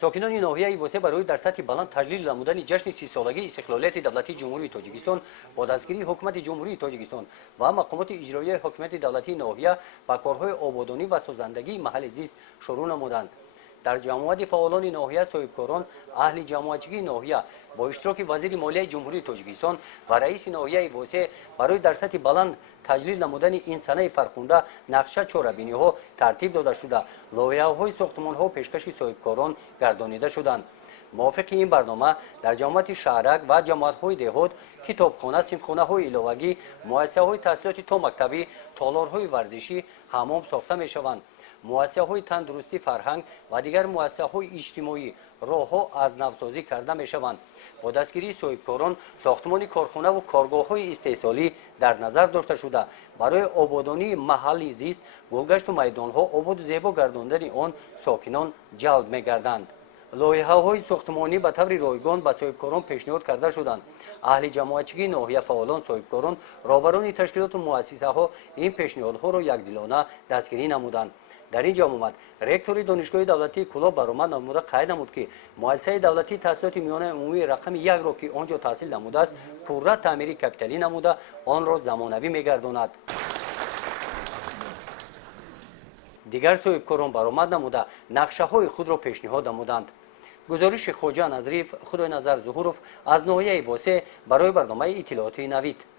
ساکنان ناحیه واسه برای در سطح بلند تجلیل نمودن جشن 30 سالگی استقلالیت دولتی جمهوری تاجیکستان با دستگیری حکومت جمهوری تاجیکستان و مقامات اجرایی حکومت دولتی ناحیه با کارهای آبادانی و سازندگی محل زیست شروع نمودند. در جمعیت فعالان ناحیه صاحبکاران اهل جماعتچگی ناحیه با اشتراک وزیر مالیه جمهوری تاجیکستان و رئیس ناحیه واسع برای در سطح بلند تجلیل نمودن این صحنه فرخنده نقشه چهاربینی ها ترتیب داده شده لایحه های ساختمان ها پیشکش صاحبکاران گردانیده شدند. موافق این برنامه در جمعیت شهرک و جماعت های دهات کتابخانه، صنفخانه های علاوگی، مؤسسه های تحصیلاتی تا مکتبی، تالارهای ورزشی، حمام ساخته می شوند. مؤسسه های تندرستی فرهنگ و دیگر مؤسسه های اجتماعی راه ها از نوسازی کرده می شوند. با دستگیری صاحبکاران ساختمان کارخانه و کارگاه های استحصالی در نظر داشته شده برای آبادانی محلی زیست گلگشت و میدان ها آباد و زیبا گرداندن آن ساکنان جلب می گردند. لایحه های ساختمانی به طور رایگان به صاحبکاران پیشنهاد کرده شدند. اهل جماعتچگی ناحیه فعالان صاحبکاران رهبران تشکیلات و مؤسسه ها این پیشنهادها را یکدلانه دستگیری نمودند. در این جمع رکتور دانشگاه دولتی کلاه برآمد نموده قید نمود که مؤسسه دولتی تحصیلات میانه عمومی رقم 1 را که آنجا تحصیل نموده است پورا تعمیری کپیتالی نموده آن را زمانوی میگرداند. دیگر صاحبکاران برآمد نموده نقشه های خود را پیشنهاد نمودند. گزارش خواجه نظریف خدای نظر ظهورов از ناحیه واسع برای برنامه اطلاعاتی نوید.